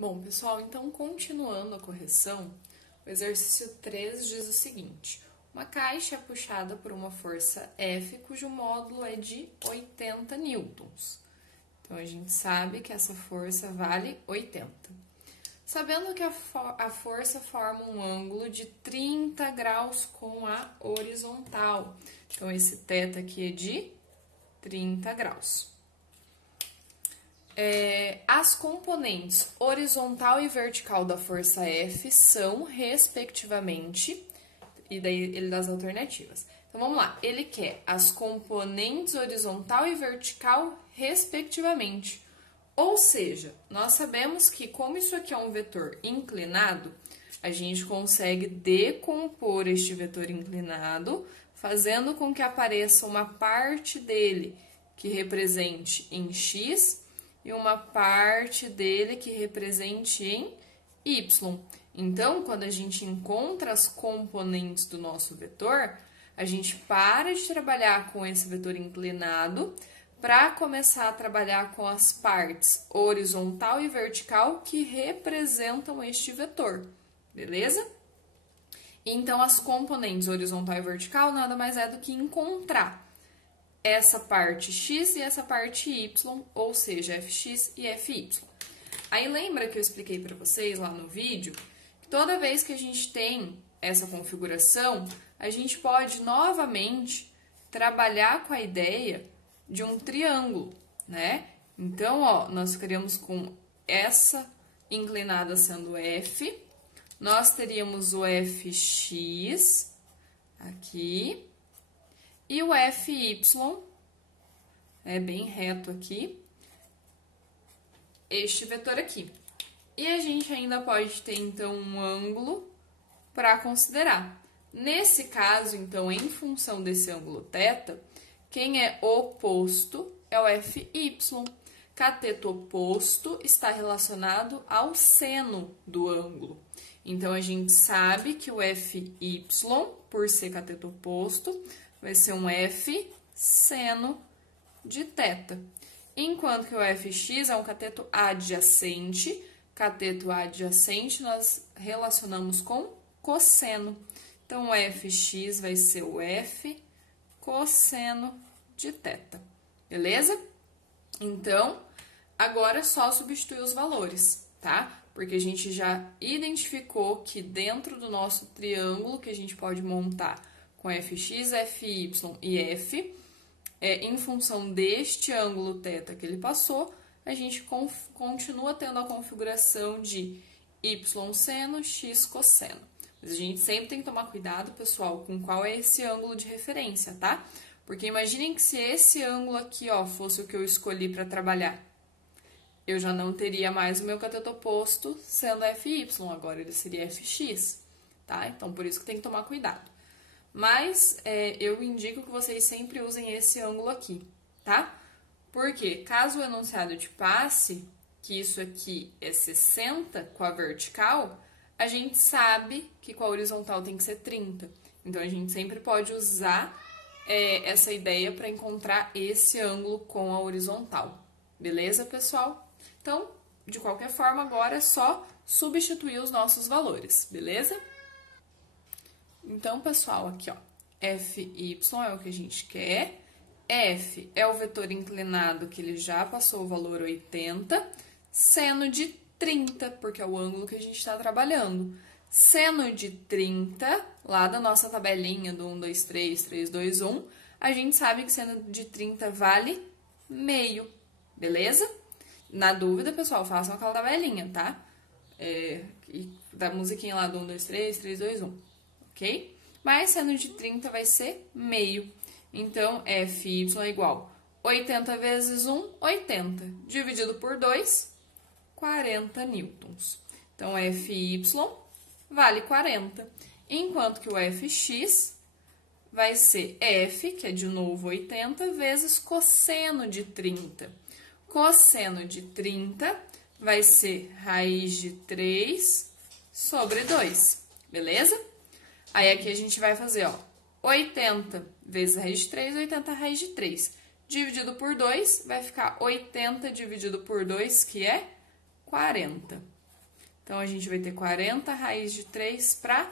Bom, pessoal, então continuando a correção, o exercício 3 diz o seguinte: uma caixa é puxada por uma força F cujo módulo é de 80 newtons. Então, a gente sabe que essa força vale 80. Sabendo que a força forma um ângulo de 30 graus com a horizontal. Então, esse θ aqui é de 30 graus. As componentes horizontal e vertical da força F são, respectivamente, e daí ele dá as alternativas. Então, vamos lá. Ele quer as componentes horizontal e vertical, respectivamente. Ou seja, nós sabemos que, como isso aqui é um vetor inclinado, a gente consegue decompor este vetor inclinado, fazendo com que apareça uma parte dele que represente em x e uma parte dele que represente em y. Então, quando a gente encontra as componentes do nosso vetor, a gente para de trabalhar com esse vetor inclinado para começar a trabalhar com as partes horizontal e vertical que representam este vetor, beleza? Então, as componentes horizontal e vertical nada mais é do que encontrar essa parte x e essa parte y, ou seja, fx e fy. Aí lembra que eu expliquei para vocês lá no vídeo que toda vez que a gente tem essa configuração, a gente pode novamente trabalhar com a ideia de um triângulo, né? Então, ó, nós ficaríamos com essa inclinada sendo f, nós teríamos o fx aqui, e o fy, é bem reto aqui, este vetor aqui. E a gente ainda pode ter, então, um ângulo para considerar. Nesse caso, então, em função desse ângulo θ, quem é oposto é o fy. Cateto oposto está relacionado ao seno do ângulo. Então, a gente sabe que o fy, por ser cateto oposto, vai ser um f seno de θ. Enquanto que o fx é um cateto adjacente. Cateto adjacente nós relacionamos com cosseno. Então, o fx vai ser o f cosseno de θ. Beleza? Então, agora é só substituir os valores, tá? Porque a gente já identificou que dentro do nosso triângulo que a gente pode montar com fx, fy e f, em função deste ângulo θ que ele passou, a gente continua tendo a configuração de y seno, x cosseno. Mas a gente sempre tem que tomar cuidado, pessoal, com qual é esse ângulo de referência, tá? Porque imaginem que se esse ângulo aqui, ó, fosse o que eu escolhi para trabalhar, eu já não teria mais o meu cateto oposto sendo fy, agora ele seria fx, tá? Então, por isso que tem que tomar cuidado. Mas eu indico que vocês sempre usem esse ângulo aqui, tá? Porque caso o enunciado te passe que isso aqui é 60 com a vertical, a gente sabe que com a horizontal tem que ser 30. Então, a gente sempre pode usar essa ideia para encontrar esse ângulo com a horizontal. Beleza, pessoal? Então, de qualquer forma, agora é só substituir os nossos valores, beleza? Então, pessoal, aqui, ó, fy é o que a gente quer, f é o vetor inclinado que ele já passou o valor 80, seno de 30, porque é o ângulo que a gente está trabalhando. Seno de 30, lá da nossa tabelinha do 1, 2, 3, 3, 2, 1, a gente sabe que seno de 30 vale meio, beleza? Na dúvida, pessoal, façam aquela tabelinha, tá? Da musiquinha lá do 1, 2, 3, 3, 2, 1. Ok? Mas seno de 30 vai ser meio. Então, fy é igual 80 vezes 1, 80. Dividido por 2, 40 newtons. Então, fy vale 40. Enquanto que o fx vai ser f, que é de novo 80, vezes cosseno de 30. Cosseno de 30 vai ser raiz de 3 sobre 2. Beleza? Aí, aqui a gente vai fazer, ó, 80 vezes raiz de 3, 80 raiz de 3. Dividido por 2, vai ficar 80 dividido por 2, que é 40. Então, a gente vai ter 40 raiz de 3 para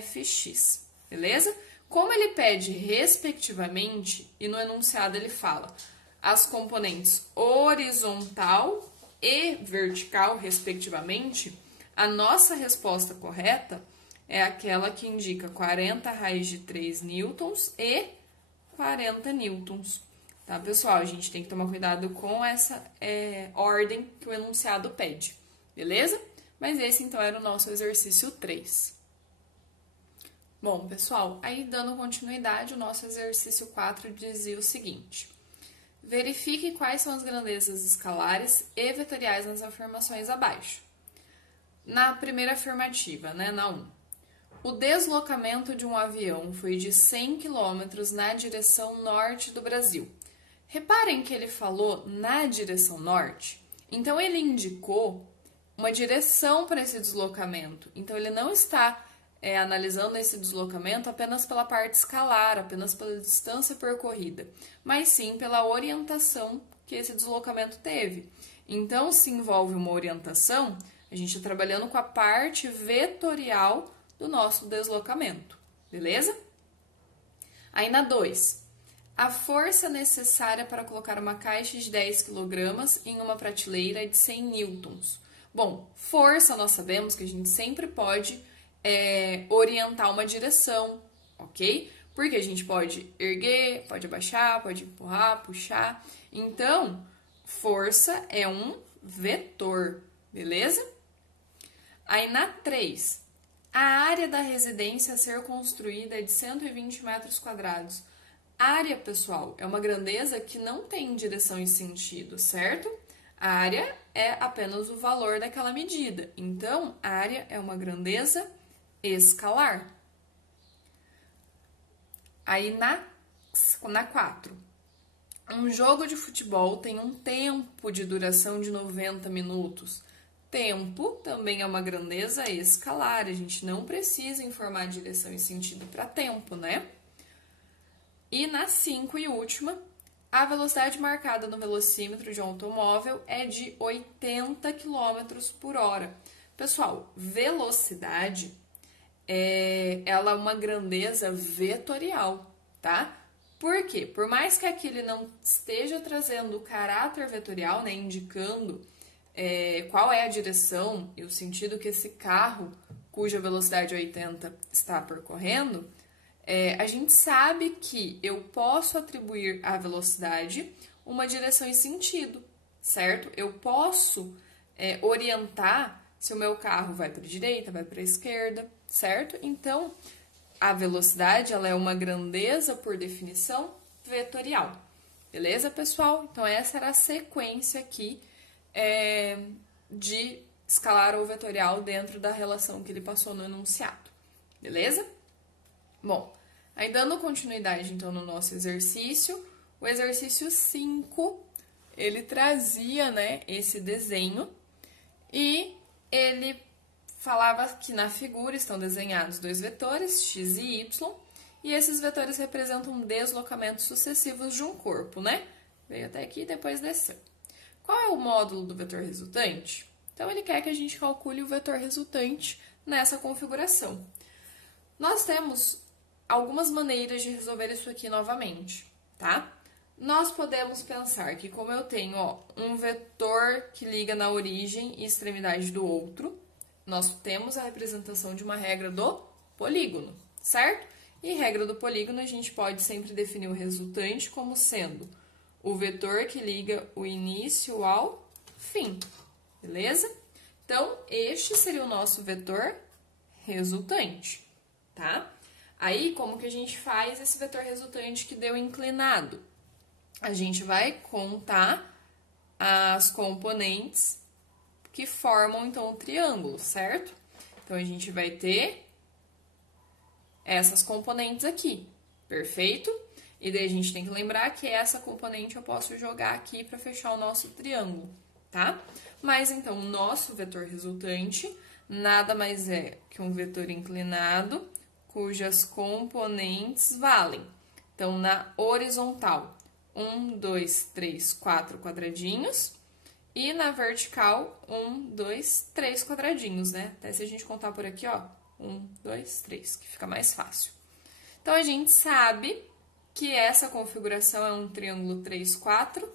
fx, beleza? Como ele pede respectivamente, e no enunciado ele fala as componentes horizontal e vertical, respectivamente, a nossa resposta correta é aquela que indica 40 raiz de 3 newtons e 40 newtons. Tá, pessoal? A gente tem que tomar cuidado com essa ordem que o enunciado pede, beleza? Mas esse, então, era o nosso exercício 3. Bom, pessoal, aí dando continuidade, o nosso exercício 4 dizia o seguinte: verifique quais são as grandezas escalares e vetoriais nas afirmações abaixo. Na primeira afirmativa, né, na 1, o deslocamento de um avião foi de 100 km na direção norte do Brasil. Reparem que ele falou na direção norte, então ele indicou uma direção para esse deslocamento. Então, ele não está analisando esse deslocamento apenas pela parte escalar, apenas pela distância percorrida, mas sim pela orientação que esse deslocamento teve. Então, se envolve uma orientação, a gente está trabalhando com a parte vetorial do nosso deslocamento, beleza? Aí na 2, a força necessária para colocar uma caixa de 10 kg em uma prateleira é de 100 newtons. Bom, força nós sabemos que a gente sempre pode orientar uma direção, ok? Porque a gente pode erguer, pode abaixar, pode empurrar, puxar. Então, força é um vetor, beleza? Aí na 3, a área da residência a ser construída é de 120 metros quadrados. Área, pessoal, é uma grandeza que não tem direção e sentido, certo? A área é apenas o valor daquela medida. Então, a área é uma grandeza escalar. Aí na 4, um jogo de futebol tem um tempo de duração de 90 minutos. Tempo também é uma grandeza escalar. A gente não precisa informar direção e sentido para tempo, né? E na 5 e última, a velocidade marcada no velocímetro de um automóvel é de 80 km por hora. Pessoal, velocidade ela é uma grandeza vetorial, tá? Por quê? Por mais que aqui ele não esteja trazendo o caráter vetorial, né, indicando qual é a direção e o sentido que esse carro, cuja velocidade é 80, está percorrendo, a gente sabe que eu posso atribuir à velocidade uma direção e sentido, certo? Eu posso orientar se o meu carro vai para a direita, vai para a esquerda, certo? Então, a velocidade ela é uma grandeza, por definição, vetorial. Beleza, pessoal? Então, essa era a sequência aqui de escalar ou vetorial dentro da relação que ele passou no enunciado. Beleza? Bom, aí dando continuidade, então, no nosso exercício, o exercício 5, ele trazia, né, esse desenho e ele falava que na figura estão desenhados dois vetores, x e y, e esses vetores representam deslocamentos sucessivos de um corpo, né? Veio até aqui e depois desceu. Qual é o módulo do vetor resultante? Então, ele quer que a gente calcule o vetor resultante nessa configuração. Nós temos algumas maneiras de resolver isso aqui novamente, tá? Nós podemos pensar que, como eu tenho um vetor que liga na origem e extremidade do outro, nós temos a representação de uma regra do polígono, certo? E regra do polígono, a gente pode sempre definir o resultante como sendo o vetor que liga o início ao fim, beleza? Então, este seria o nosso vetor resultante, tá? Aí, como que a gente faz esse vetor resultante que deu inclinado? A gente vai contar as componentes que formam, então, o triângulo, certo? Então, a gente vai ter essas componentes aqui, perfeito? E daí a gente tem que lembrar que essa componente eu posso jogar aqui para fechar o nosso triângulo, tá? Mas, então, o nosso vetor resultante nada mais é que um vetor inclinado cujas componentes valem. Então, na horizontal, 1, 2, 3, 4 quadradinhos. E na vertical, 1, 2, 3 quadradinhos, né? Até se a gente contar por aqui, ó, 1, 2, 3, que fica mais fácil. Então, a gente sabe que essa configuração é um triângulo 3, 4,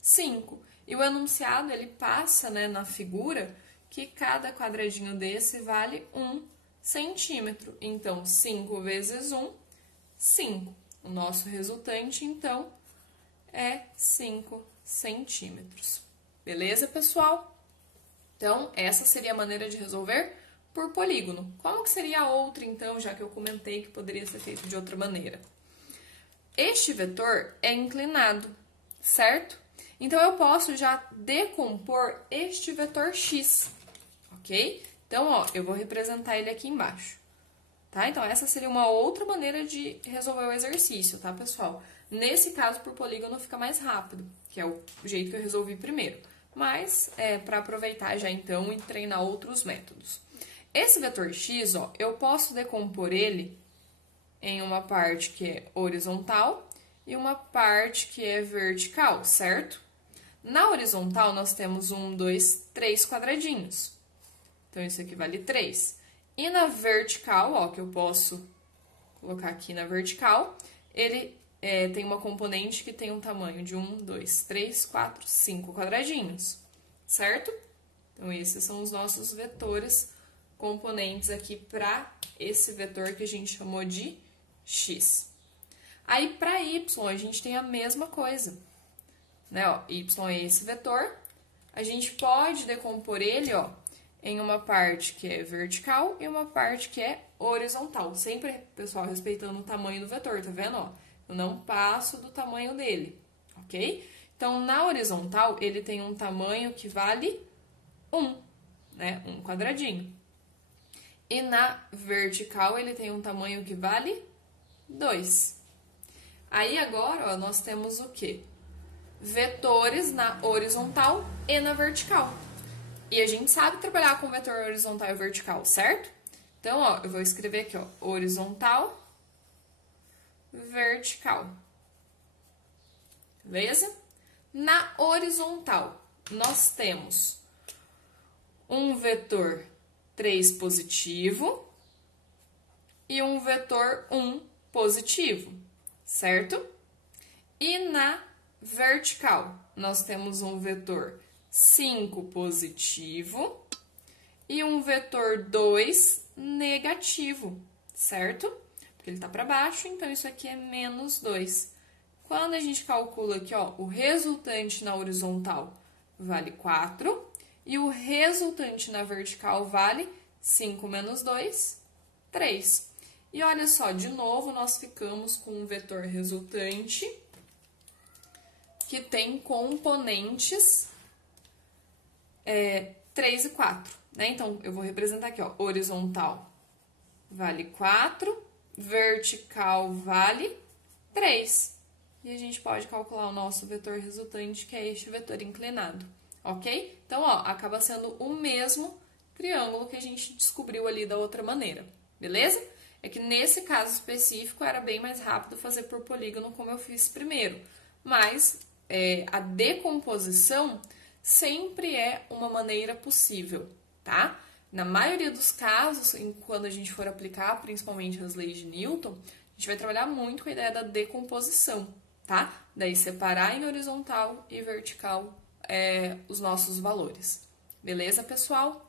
5. E o enunciado, ele passa, né, na figura que cada quadradinho desse vale 1 centímetro. Então, 5 vezes 1, 5. O nosso resultante, então, é 5 centímetros. Beleza, pessoal? Então, essa seria a maneira de resolver por polígono. Como que seria a outra, então, já que eu comentei que poderia ser feito de outra maneira? Este vetor é inclinado, certo? Então, eu posso já decompor este vetor x, ok? Então, ó, eu vou representar ele aqui embaixo, tá? Então, essa seria uma outra maneira de resolver o exercício, tá, pessoal? Nesse caso, por polígono, fica mais rápido, que é o jeito que eu resolvi primeiro. Mas, para aproveitar já então e treinar outros métodos. Esse vetor x, ó, eu posso decompor ele em uma parte que é horizontal e uma parte que é vertical, certo? Na horizontal, nós temos 1, 2, 3 quadradinhos. Então, isso aqui vale 3. E na vertical, ó, que eu posso colocar aqui na vertical, ele tem uma componente que tem um tamanho de 1, 2, 3, 4, 5 quadradinhos, certo? Então, esses são os nossos vetores componentes aqui para esse vetor que a gente chamou de x. Aí, para y, a gente tem a mesma coisa, né? Ó, y é esse vetor. A gente pode decompor ele, ó, em uma parte que é vertical e uma parte que é horizontal. Sempre, pessoal, respeitando o tamanho do vetor, tá vendo? Ó, eu não passo do tamanho dele, ok? Então, na horizontal, ele tem um tamanho que vale 1, né? Um quadradinho. E na vertical, ele tem um tamanho que vale 2. Aí, agora, ó, nós temos o quê? Vetores na horizontal e na vertical. E a gente sabe trabalhar com vetor horizontal e vertical, certo? Então, ó, eu vou escrever aqui, ó, horizontal, vertical. Beleza? Na horizontal, nós temos um vetor 3 positivo e um vetor 1 positivo, certo? E na vertical, nós temos um vetor 5 positivo e um vetor 2 negativo, certo? Porque ele tá para baixo, então isso aqui é menos 2. Quando a gente calcula aqui, ó, o resultante na horizontal vale 4 e o resultante na vertical vale 5 menos 2, 3. E olha só, de novo, nós ficamos com um vetor resultante que tem componentes 3 e 4, né? Então, eu vou representar aqui, ó, horizontal vale 4, vertical vale 3. E a gente pode calcular o nosso vetor resultante, que é este vetor inclinado, ok? Então, ó, acaba sendo o mesmo triângulo que a gente descobriu ali da outra maneira, beleza? É que nesse caso específico era bem mais rápido fazer por polígono como eu fiz primeiro, mas a decomposição sempre é uma maneira possível, tá? Na maioria dos casos, quando a gente for aplicar principalmente as leis de Newton, a gente vai trabalhar muito com a ideia da decomposição, tá? Daí separar em horizontal e vertical os nossos valores. Beleza, pessoal?